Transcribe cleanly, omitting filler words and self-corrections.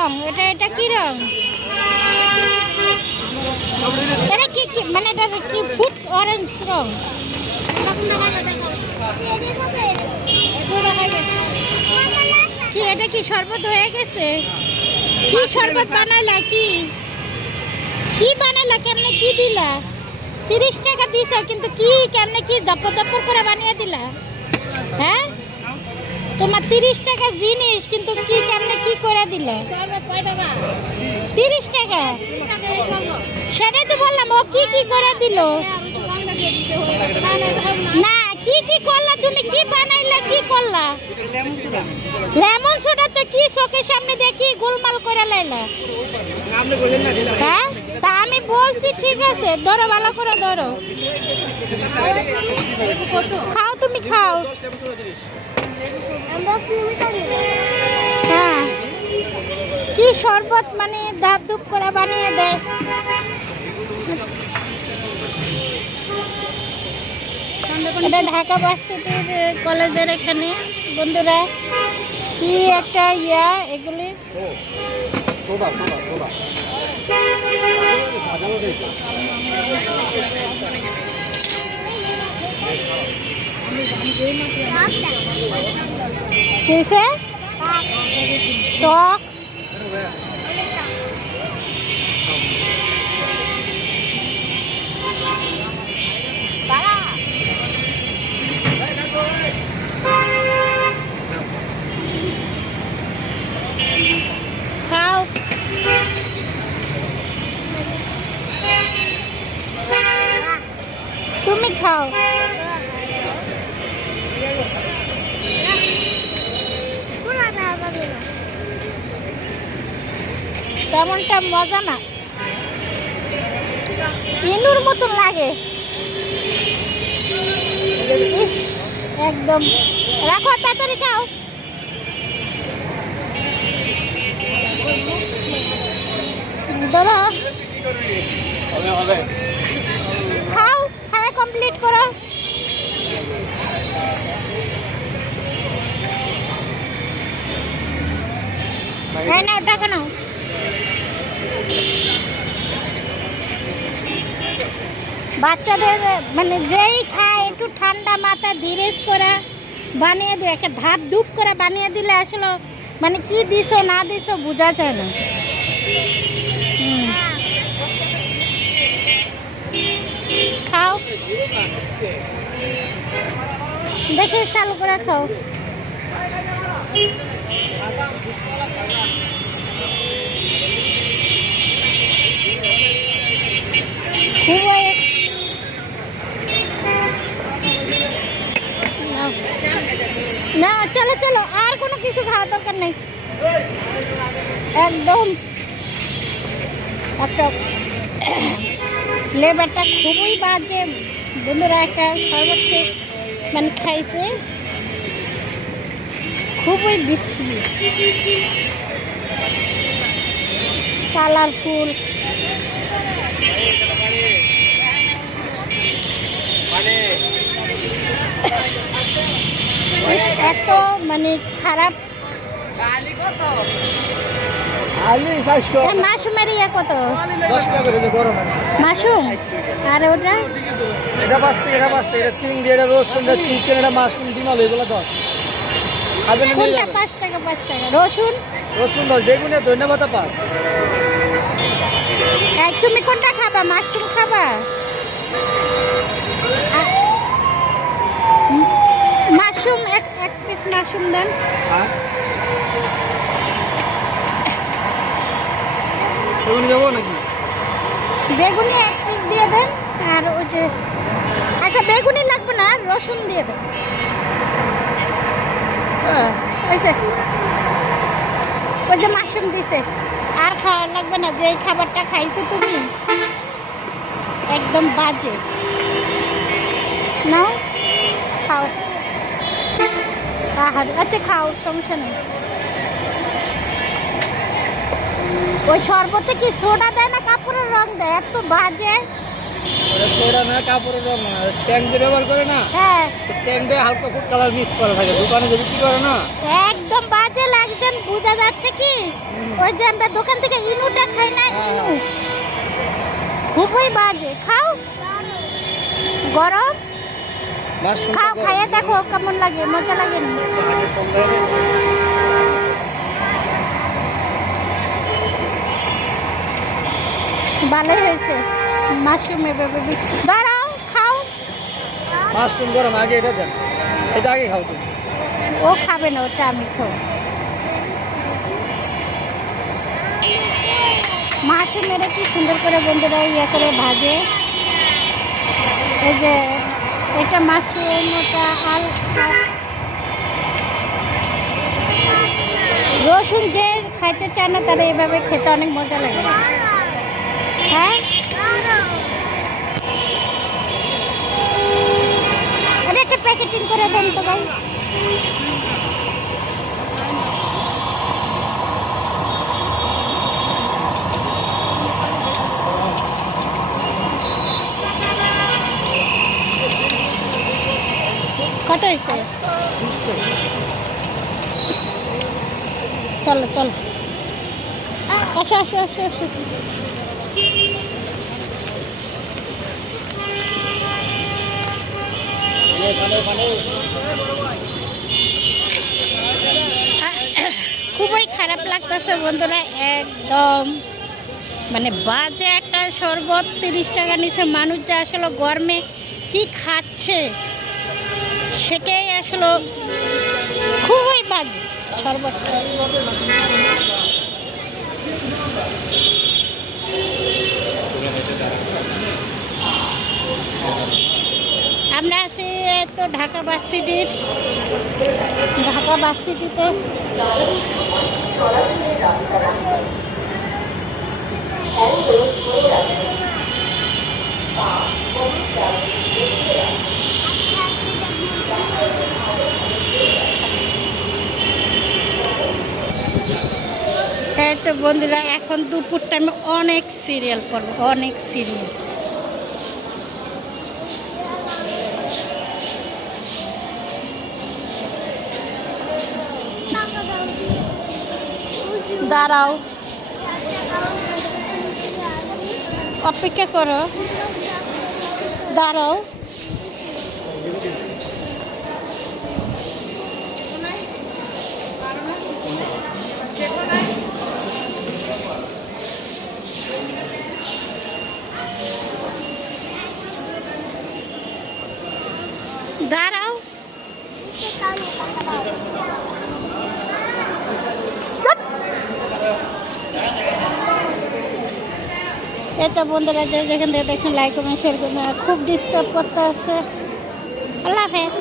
রং? এটা কি রং? এটা কি মানে এটা কি ফুড অরেঞ্জ রং? কি এটা কি শরবত হয়ে গেছে? কি শরবত বানাইলা? কি কি বানাইলা? কেমনে কি দিলা? 30 টাকা দিছ কিন্তু কি কেমনে কি দপ্পর দপ্পর করে বানিয়ে দিলা? হ্যাঁ তোমার 30 টাকা জিনিস কিন্তু কি কেমনে কি করে দিলে? 30 টাকা সেটাই তো বললাম। ও কি কি করে দিল? না কি কি করলা তুমি? কি বানাইলা? কি করলা? লেমন সোডা তো কি চোখের সামনে দেখি গোলমাল করে লাইলা। হ্যাঁ তা আমি বলছি ঠিক আছে, ধরো ভালো করে ধরো, খাও তুমি খাও। হ্যাঁ কি শরবত মানে ধাপ ধুপ করে বানিয়ে দেয়। এটা ঢাকা ভার্সিটির কলেজের এখানে বন্ধুরা কি একটা এগুলি কি হয়েছে? টক খাও। তুমি খাও। তেমনটা মজা না, ইনুর মতন লাগে। ইস, একদম রাখো তাড়াতাড়ি খাও। ধরো খাও, খাওয়া কমপ্লিট করো। নাও টাকা নাও। বাচ্চাদের মানে যেই খায় একটু ঠান্ডা মাথা ধীরেজ করে বানিয়ে দিও, একটা ধাপ ধুপ করে বানিয়ে দিলে আসলে মানে কি দিছো না দিছো বোঝা যায় না। খাও দেখে চালু করে খাও। খুবই না, চলো চলো, আর কোনো কিছু খাওয়ার দরকার নেই। একদম একটা লেবারটা খুবই বাজে বন্ধুরা। একটা শরবত মানে খাইছে খুবই বিশ্রী, কালারফুল। এত মানে খারাপ। মাশরুমের ইয়ে কত? 10 টাকা করে গরম মাশরুম আর ওটা এটা 5 টাকা, এটা 5 টাকা, এটা চিংড়ি, এটা রসুন, এটা চিকেন, এটা মাশরুম, ডিম আলু, এগুলো 10। খাবেন না? কোনটা 5 টাকা? 5 টাকা রসুন, রসুন 10, বেগুনে ধন্যবাদ 5। তুমি কোনটা খাবা? মাশরুম খাবা? মাশরুম এক পিস মাশরুম দেন। বেগুনে যাবো নাকি? বেগুনি এক পিস দিয়ে দেন। আর ওই যে আচ্ছা বেগুনি লাগবে না, রসুন দিয়ে দেন। ওই যে মাশরুম দিছে, আর খাওয়া লাগবে না। যে খাবারটা খাইছো তুমি একদম বাজে। নাও খাও। আচ্ছা খাও, সমস্যা নেই। ওই শরবতে কি সোডা দেয় না কাপড়ের রং দেয়? এত বাজে। সোডা না, কাপড়ের রং না, ট্যাঙ্ক দিয়ে ব্যবহার করে না। হ্যাঁ ট্যাঙ্ক দিয়ে হালকা ফুড কালার মিক্স করা থাকে, দোকানে যে বিক্রি করে না, একদম বাজে লাগছে। দেখছেন বোঝা যাচ্ছে কি ওই যে আমরা দোকান থেকে ইনুটা খাই না ইনু খুবই বাজে খাও গরম মাশরুম খাও খাইয়ে দেখো কেমন লাগে মজা লাগে না ভালোই হয়েছে মাশরুম এভাবে দাঁড়াও খাও মাশরুম গরম আগে এটা দেন, এটা আগে খাও তুমি। ও খাবে না ওটা আমি খাও মাশরুমের কি সুন্দর করে বন্ধুরা ইয়ে করে ভাজে এই যে এটা মাশরুম ওটা আর রসুন যে খাইতে চায় না তারা এভাবে খেতে অনেক মজা লাগে হ্যাঁ এটা একটা প্যাকেটিং করে দেন তো ভাই কত হয়েছে চলো চলো আসো আসো আসো আসো খুবই খারাপ লাগতেছে বন্ধুরা একদম মানে বাজে একটা শরবত 30 টাকা নিচে মানুষ যা আসলে গরমে কি খাচ্ছে সেটাই আসলে খুবই বাজে শরবতটা আমরা আছি তো ঢাকা বাস সিটিতে এই তো বন্ধুরা এখন দুপুর টাইমে অনেক সিরিয়াল পড়বে অনেক সিরিয়াল দাঁড়াও অপেক্ষা করো দাঁড়াও দাঁড়াও এই তো বন্ধুরা যেখান থেকে দেখছেন লাইক কমেন্ট শেয়ার করবেন খুব ডিস্টার্ব করতে আছে আল্লাহ হাফেজ